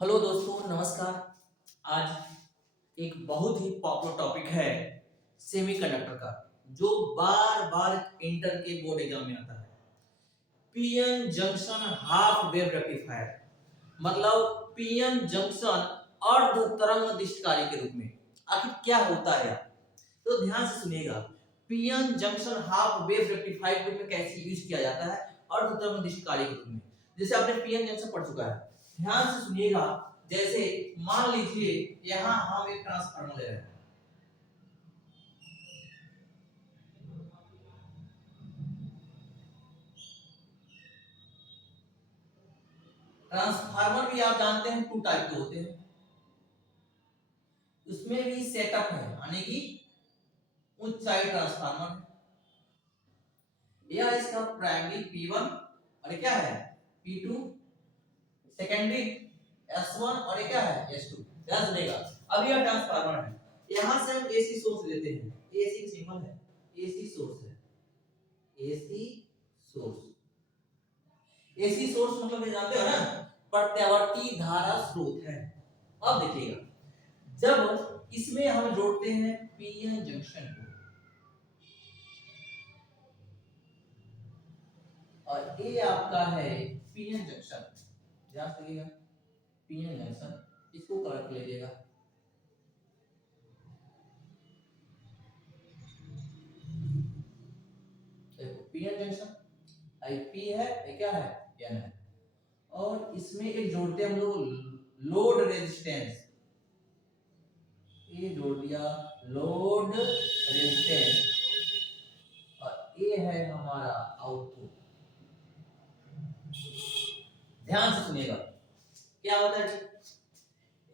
Hello दोस्तों, नमस्कार। आज एक बहुत ही पॉपुलर टॉपिक है सेमीकंडक्टर का, जो बार बार इंटर के बोर्ड एग्जाम में आता है। PN junction half wave rectifier, मतलब पीएन जंक्शन अर्ध तरंग दिष्टकारी के रूप में आखिर क्या होता है? तो ध्यान से सुनिएगा। PN junction half wave rectifier के रूप में कैसे यूज किया जाता है? अर्ध तरंग दिष्टकारी के रूप में। जैसे आपने पीएन जंक्शन पढ़ चुका है, ध्यान से सुनिएगा। जैसे मान लीजिए यहां हम एक ट्रांसफार्मर ले रहे हैं। ट्रांसफार्मर भी आप जानते हैं टू टाइप के होते हैं, उसमें भी सेटअप है, यानी कि ऊंचाई ट्रांसफार्मर है। यह इसका प्राइमरी P1 और क्या है P2, सेकेंडरी S1 और क्या है S2। ध्यान सुनिएगा। अब यह ट्रांसफार्मर है, यहां से हम एसी सोर्स लेते हैं। एसी सिंबल है, एसी सोर्स है, एसी सोर्स। एसी सोर्स मतलब ये जानते हो ना, प्रत्यावर्ती धारा स्रोत है। अब देखिएगा, जब इसमें हम जोड़ते हैं पीएन जंक्शन को, और ये आपका है पीएन जंक्शन, ध्यान रखिएगा, पीएन जंक्शन, इसको कनेक्ट लीजिएगा। देखो पीएन जंक्शन, आईपी है, ये क्या है एन है, और इसमें एक जोड़ते हैं हम लोग लोड रेजिस्टेंस। ये जोड़ दिया लोड रेजिस्टेंस, और ये है हमारा आउटपुट। ध्यान से सुनिएगा क्या होता है।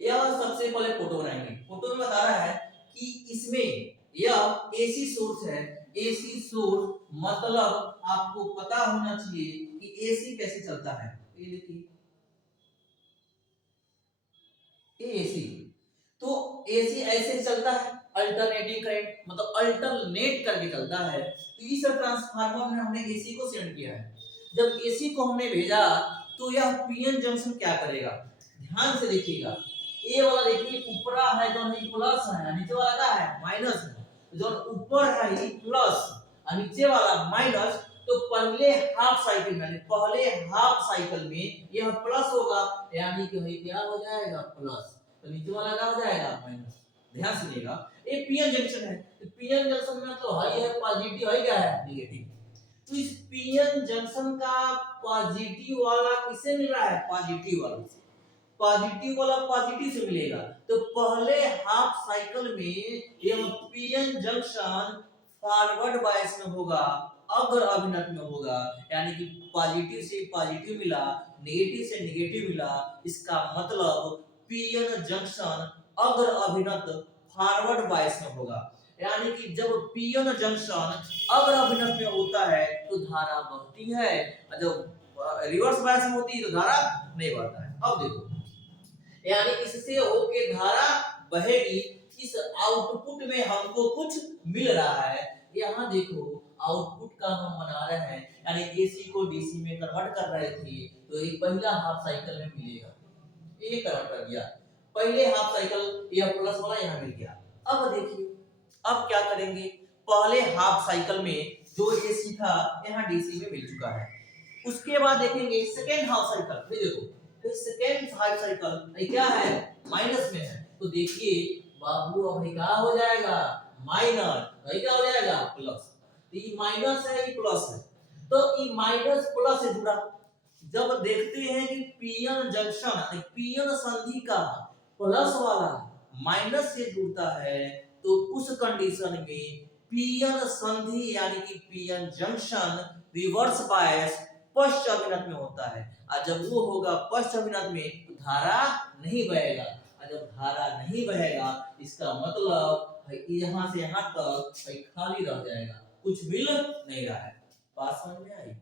यह सबसे पहले फोटो बनाएंगे। फोटो में बता रहा है कि इसमें यह एसी सोर्स है। एसी सोर्स मतलब आपको पता होना चाहिए कि एसी कैसे चलता है। ये देखिए, ये एसी, तो एसी ऐसे चलता है, अल्टरनेटिंग करंट, मतलब अल्टरनेट करके चलता है। तो इस ट्रांसफार्मर में हमने एसी को सेंड किया है। जब एसी को हमने भेजा तो यह पीएन जंक्शन क्या करेगा, ध्यान से देखिएगा। ए वाला देखिए ऊपरा है जो नहीं प्लस है, नीचे वाला क्या है माइनस है। जो ऊपर है ये प्लस और नीचे वाला माइनस, तो पहले हाफ साइकिल में, पहले हाफ साइकिल में यह प्लस होगा, यानी कि वही क्या हो जाएगा प्लस, तो नीचे वाला क्या हो जाएगा माइनस। ध्यान सुनिएगा, ये पीएन जंक्शन है। तो पीएन जंक्शन में तो हाई है पॉजिटिव, हाई क्या है नेगेटिव। तो इस पीएन जंक्शन का पॉजिटिव वाला किससे मिल रहा है, पॉजिटिव वाला से। पॉजिटिव वाला पॉजिटिव से मिलेगा, तो पहले हाफ साइकिल में यह पीएन जंक्शन फॉरवर्ड बायस में होगा, अग्र अभिनत में होगा, यानी कि पॉजिटिव से पॉजिटिव मिला, नेगेटिव से नेगेटिव मिला। इसका मतलब पीएन जंक्शन अग्र अभिनत फॉरवर्ड बायस में होगा। यानी कि जब पीएन जंक्शन अग्र अभिनत में होता है तो धारा बहती है, और जब रिवर्स बायस में होती है तो धारा नहीं बहता है। अब देखो, यानी इससे होके धारा बहेगी। इस आउटपुट में हमको कुछ मिल रहा है। यहाँ देखो आउटपुट का हम बना रहे हैं, यानी एसी को डीसी में कन्वर्ट कर रहे थे, तो ये पहला हाफ साइकिल में मिलेगा, ये कन्वर्ट कर दिया। पहले हाफ साइकिल यह प्लस वाला यहाँ मिल गया। अब देखिए, अब क्या करेंगे, पहले हाफ साइकिल में जो एसी था यहाँ डीसी में मिल चुका है। उसके बाद देखेंगे सेकेंड हाफ साइकिल, ये देखो तो सेकेंड हाफ साइकिल क्या है माइनस में है, तो देखिए बाबू अब क्या हो जाएगा माइनस, क्या हो जाएगा प्लस। तो ये माइनस है, ये प्लस है, तो ये माइनस प्लस से जुड़ा। जब देखते हैं कि पीएन जंक्शन, पीएन संधि का प्लस वाला माइनस से जुड़ता है, तो उस कंडीशन में पीएन संधि यानी कि पीएन जंक्शन रिवर्स बायस पश्च अभिनत में होता है। और जब वो होगा पश्च अभिनत में तो धारा नहीं बहेगा, और जब धारा नहीं बहेगा इसका मतलब यहाँ से यहाँ तक खाली रह जाएगा, कुछ मिल नहीं रहा है। बात समझ में आई?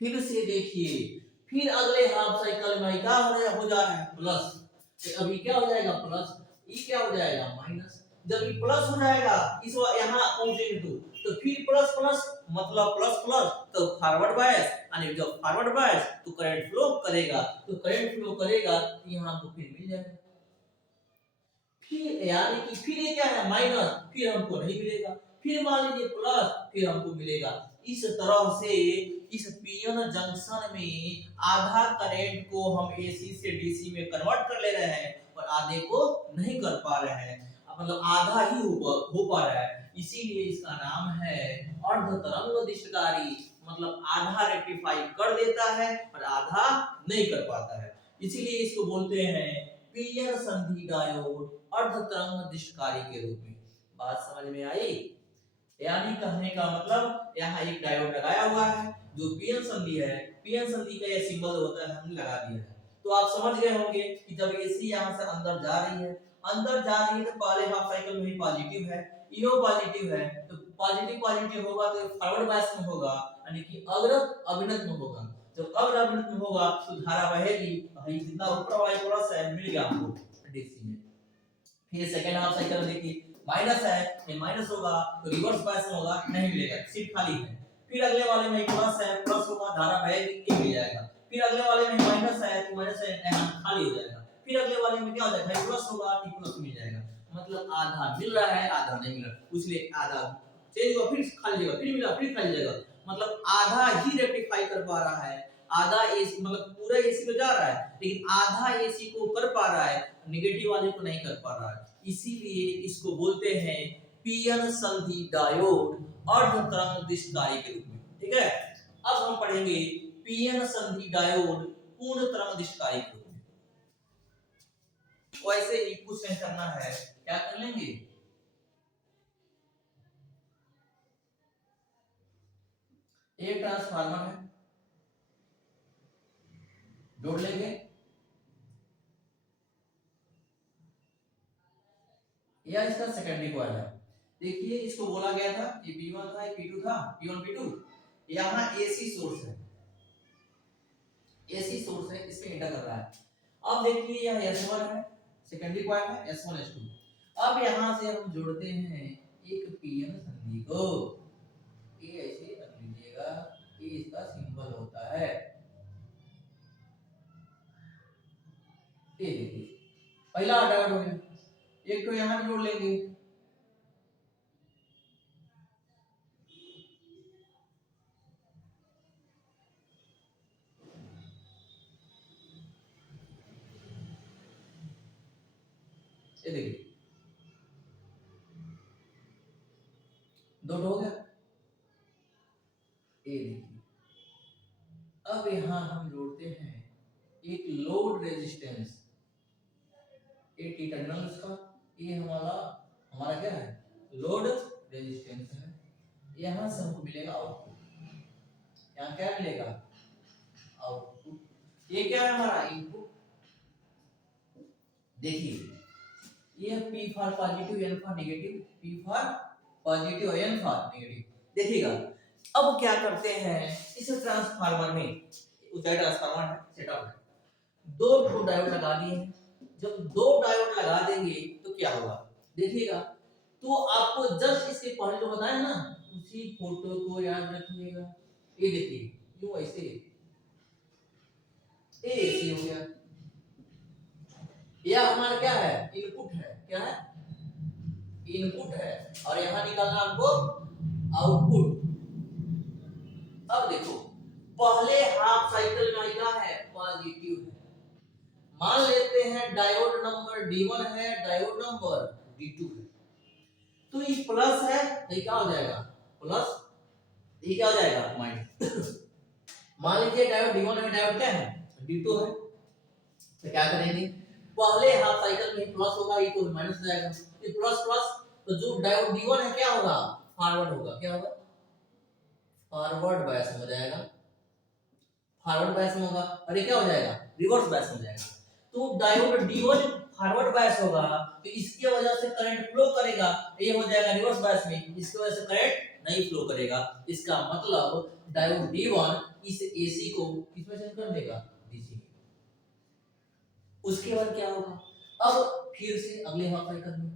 फिर से देखिए, फिर अगले हाफ साइकिल में क्या हो जा रहा है प्लस, तो अभी क्या हो जाएगा प्लस, ये क्या हो जाएगा माइनस। जब ये प्लस हो जाएगा इस यहाँ पहुंचेंगे तो फिर प्लस प्लस मतलब प्लस प्लस तो फॉरवर्ड बायस, यानी जब फॉरवर्ड बायस तो करंट फ्लो करेगा, तो करंट फ्लो करेगा तो यहाँ हमको फिर मिल जाएगा। फिर यानी कि फिर ये क्या है माइनस, फिर हमको नहीं मिलेगा, फिर मान लीजिए प्लस, फिर हमको मिलेगा। इस तरह से इस पीएन जंक्शन में आधा करंट को हम एसी से डीसी में कन्वर्ट कर ले रहे हैं और आधे को नहीं कर पा रहे हैं, मतलब आधा ही हो पा रहा है, इसीलिए इसका नाम है अर्ध तरंग दिशकारी, मतलब आधा रेक्टिफाई कर देता है और आधा नहीं कर पाता है, इसीलिए इसको बोलते हैं पीएन संधि डायोड अर्ध तरंग दिशकारी के रूप में। बात समझ में आई? यानी कहने का मतलब यहाँ एक डायोड लगाया हुआ है जो पीएन संधि है, पीएन संधि का ये सिंबल होता है हमने लगा दिया है, तो आप समझ गए होंगे कि जब एसी यहाँ से अंदर जा रही है, अंदर जा रही है तो पहले हाफ साइकिल में ही पॉजिटिव है, ईओ पॉजिटिव है, तो पॉजिटिव पॉजिटिव होगा तो फॉरवर्ड बायस में होगा, यानी कि अग्र अभिनत में होगा, जब अग्र अभिनत में होगा तो धारा बहेगी, भाई जितना ऊपर वाला प्लस है मिल गया हमको डीसी में। फिर सेकंड हाफ साइकिल में देखिए माइनस है, ये माइनस होगा तो रिवर्स बायस में होगा, नहीं मिलेगा, सीट खाली है। फिर अगले वाले में प्लस है, प्लस होगा धारा बहेगी, ये मिल जाएगा। फिर अगले वाले में माइनस है तो माइनस है, यहाँ खाली हो जाएगा। फिर अगले वाले में क्या हो जाएगा, प्लस होगा तो प्लस मिल जाएगा, मतलब आधा मिल रहा है आधा नहीं मिल रहा, इसलिए आधा चेंज हुआ, फिर खाली जगह, फिर मिला, फिर खाली जगह, मतलब आधा ही रेक्टिफाई कर पा रहा है, आधा एसी मतलब पूरा एसी में जा रहा है लेकिन आधा एसी को कर पा रहा है, नेगेटिव वाले को नहीं कर पा रहा है, इसीलिए इसको बोलते हैं पीएन संधि डायोड अर्ध तरंग दिशकारी के रूप में। ठीक है, अब हम पढ़ेंगे पीएन संधि डायोड पूर्ण तरंग दिशकारी के रूप में। वैसे ही क्वेश्चन करना है, क्या कर लेंगे, एक ट्रांसफार्मर है, जोड़ लेंगे, या इसका सेकेंडरी कॉइल है, देखिए इसको बोला गया था ये P1 था, ये P2 था, P1 P2, यहाँ AC सोर्स है, AC सोर्स है, इसमें इंटर कर रहा है। अब देखिए यह S1 है, सेकेंडरी कॉइल है S1 S2। अब यहाँ से हम जोड़ते हैं एक पीएन संधि को, ये ऐसे रख लीजिएगा, ये इसका सिंबल होता है, ये देखिए पहला डायोड हो गया, एक तो यहाँ भी जोड़ लेंगे, ये देखिए दो हो गया, ये देखिए। अब यहाँ हम जोड़ते हैं एक लोड रेजिस्टेंस, ये टी टर्मिनल इसका, ये हमारा क्या है लोड रेजिस्टेंस है, यहाँ से हमको मिलेगा आउटपुट, यहाँ क्या मिलेगा आउटपुट, ये क्या है हमारा इनपुट, देखिए ये P for positive N for negative, P for positive N for negative, देखिएगा। अब क्या करते हैं इस ट्रांसफार्मर में, उसी ट्रांसफार्मर है सेटअप है, दो डायोड लगा दिए हैं, जब दो डायोड लगा देंगे तो क्या होगा देखिएगा, तो आपको जस्ट इसके पहले जो बताया ना उसी फोटो को याद रखिएगा, ये देखिए यूं ऐसे ऐसे हो गया, यह हमारा क्या है इनपुट है, क्या है इनपुट है, और यहाँ निकालना हमको आउटपुट। अब देखो पहले हाफ साइकिल में क्या है पॉजिटिव है, मान लेते हैं डायोड नंबर D1 है, डायोड नंबर D2 है, तो ये प्लस है तो क्या हो जाएगा प्लस, ये क्या हो जाएगा माइनस। मान लीजिए डायोड D1 है, डायोड क्या है D2 है, तो क्या करेंगे पहले हाफ साइकिल में प्लस होगा, ये तो माइनस हो जाएगा, ये प्लस प्लस, तो जो डायोड D1 है क्या होगा फॉरवर्ड होगा, क्या होगा फॉरवर्ड बायस हो जाएगा, फॉरवर्ड बायस में होगा, और ये क्या हो जाएगा रिवर्स बायस हो जाएगा, तो डायोड D1 फॉरवर्ड बायस होगा तो इसकी वजह से करंट फ्लो करेगा, ये हो जाएगा रिवर्स बायस में, इसकी वजह से करंट नहीं फ्लो करेगा, इसका मतलब डायोड D1 इस AC को किसमें चेंज कर देगा DC में। उसके बाद क्या होगा, अब फिर से अगले हाफ साइकिल में,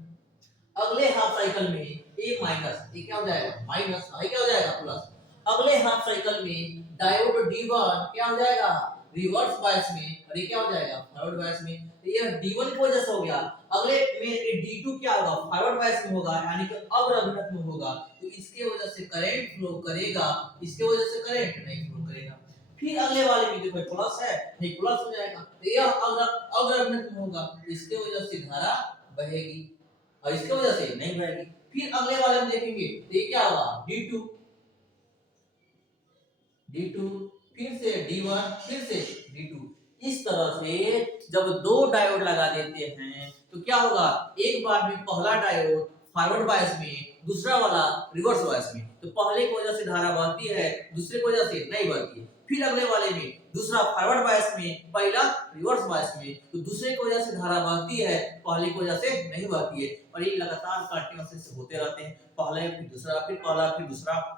अगले हाफ साइकिल में ए माइनस, ये क्या हो जाएगा माइनस, ये क्या हो जाएगा प्लस, अगले हाफ साइकिल में डायोड D1 क्या हो जाएगा, रिवर्स बायस में, और ये क्या हो जाएगा, फॉरवर्ड बायस में। तो ये D1 की वजह से हो गया। अगले में ये D2 क्या होगा, फॉरवर्ड बायस में होगा, यानी कि अवरोधक में होगा, तो इसके वजह से करंट फ्लो करेगा, इसके वजह से करंट नहीं फ्लो करेगा। फिर अगले वाले में देखो प्लस है, नहीं प्लस हो जाएगा, तो यह अवरोधक में होगा, इसके वजह से धारा बहेगी, और इसके वजह से नहीं बहेगी। फिर अगले वाले में देखेंगे तो ये क्या होगा, D2 फिर से D1 फिर से D2। इस तरह से जब दो डायोड लगा देते हैं तो क्या होगा, एक बार में पहला डायोड फॉरवर्ड बायस में, दूसरा वाला रिवर्स बायस में, तो पहले की वजह से धारा बहती है, दूसरे की वजह से नहीं बहती है। फिर अगले वाले में दूसरा फॉरवर्ड बायस में, पहला रिवर्स बायस में, तो दूसरे की वजह से धारा बहती है, पहले की वजह से नहीं बहती है, और ये लगातार कंटीन्यूअस होते रहते हैं, पहले फिर दूसरा, फिर पहला, फिर दूसरा,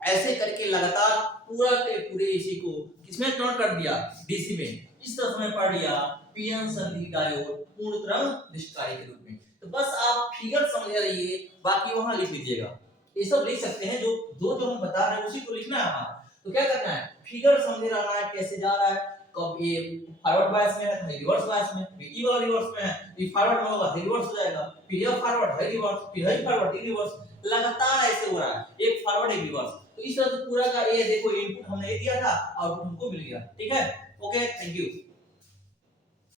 ऐसे करके लगातार पूरा के पूरे एसी को किसमें टर्न कर दिया, डीसी में। इस तरह हमें पढ़ लिया पीएन संधि डायोड पूर्ण तरंग निष्क्रिय के रूप में। तो बस आप फिगर समझ रहिए, बाकी वहां लिख लीजिएगा, ये सब लिख सकते हैं, जो हम बता रहे हैं उसी को लिखना है हमारा। तो क्या करना है, फिगर समझे रहना है, कैसे जा रहा है, कब ये फॉरवर्ड बायस में है तो रिवर्स बायस में, ये वाला रिवर्स में है, ये फॉरवर्ड में होगा रिवर्स हो जाएगा, फिर ये फॉरवर्ड है रिवर्स, फिर है फॉरवर्ड रिवर्स, लगातार ऐसे हो रहा है, एक फॉरवर्ड एक रिवर्स। तो इस तरह से पूरा का ये देखो इनपुट हमने दिया था, आउटपुट हमको मिल गया। ठीक है, ओके, थैंक यू।